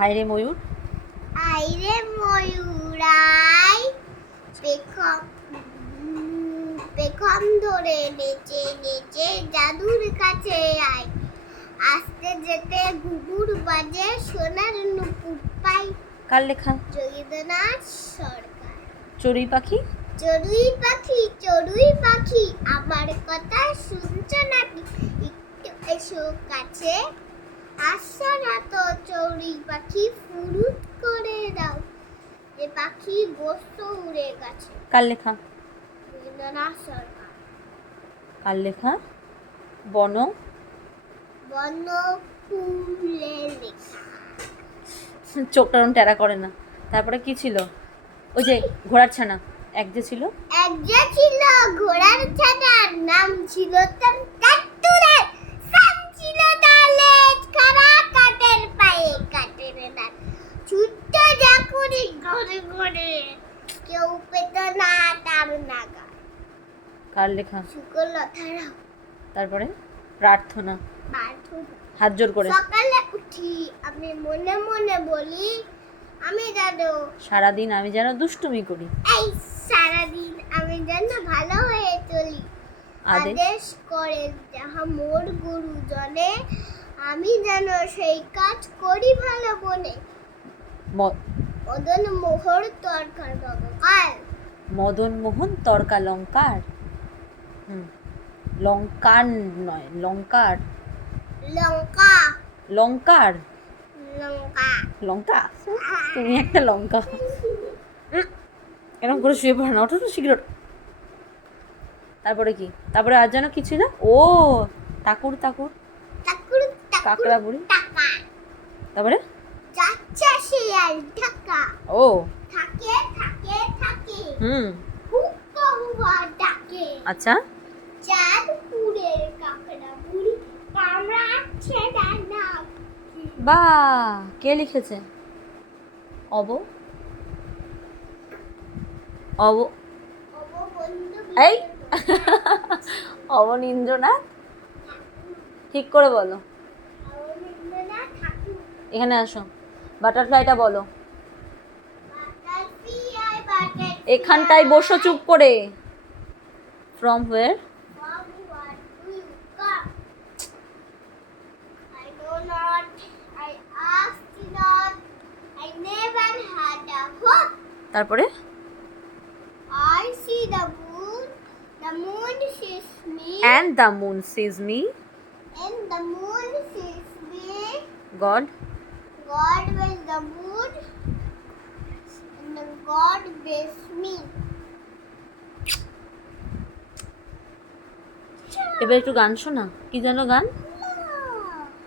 আইরে ময়ূর, আইরে ময়ূরাই পেখম ধরে নেচে নেচে জাদুর কাছে আয়। আসতে যেতে ঘুঘুর বাজে সোনার নুপুর পাই। কার লেখা? যোগীন্দ্রনাথ সরকার। চড়ুই পাখি, চড়ুই পাখি চড়ুই পাখি আমার কথা শুনছো নাকি? একটু এসো কাছে, আসছো না তো চড়ুই পাখি, ফুরুত করে দাও। যে পাখি বসত উড়ে গেছে। কার লেখা? রবীন্দ্রনাথ সরকার। কার লেখা? বন বন্য ফুলের লেখা। চোখটা ওরম টেরা করে না। তারপরে কি ছিল? ওই যে ঘোড়ার ছানা এক যে ছিল। এক যে ছিল ঘোড়ার ছানার নাম ছিল তার টাট্টুরে। সাম ছিল তার লেজ খাড়া, কাঠের পায়ে কাঠের দাঁত। ছুটতে যখনই ঘরে ঘরে, কেউ পেত না তার নাগাল। কার লেখা? সুকলতা রাও। তারপরে প্রার্থনা, প্রার্থনা। হাত জোর করে। সকালে উঠি আমি মনে মনে বলি, আমি যেন সারাদিন আমি যেন দুষ্টুমি করি। এই সারাদিন আমি যেন ভালো হয়ে চলি। আদেশ করেন যাহা মোর গুরুজনে, আমি যেন সেই কাজ করি ভালো মনে। মদন মোহর তরকার লঙ্কার। মদন মোহন তর্কা লঙ্কার। লঙ্কার নয়, লঙ্কার। লঙ্কা লঙ্কার লঙ্কা লঙ্কা। তুমি একটা লঙ্কা। এরকম করে শুয়ে পড়ো না, ওঠো তো শীঘ্র। তারপরে কি? তারপরে আর যেন কি ছিল? ও তাকুর তাকুর টাকুর কাকড়া বুড়ি। টাকা। তারপরে যাচ্ছে শিয়াল ঢাকা। ও থাকে থাকে থাকে, হুম, হুক্কা হুয়া ডাকে। আচ্ছা। চাঁদপুরের কাকড়া বুড়ি কামড়াচ্ছে ডানা। বা কে লিখেছে? অব অব অববন্ধু এই অবনীন্দ্রনাথ, ঠিক করে বলো। অবনীন্দ্রনাথ ঠাকুর। এখানে আসো, বাটারফ্লাইটা বলো। Butterfly butterfly. এখানটায় বসো চুপ করে। From where? From where do you come? I know not. I asked not. I never had a hope. তারপরে I see the moon. The moon sees me. and the moon sees me. And the moon sees me. God God will the moon. And the God bless me. এবার একটু গান শোনা। কি যেন গান?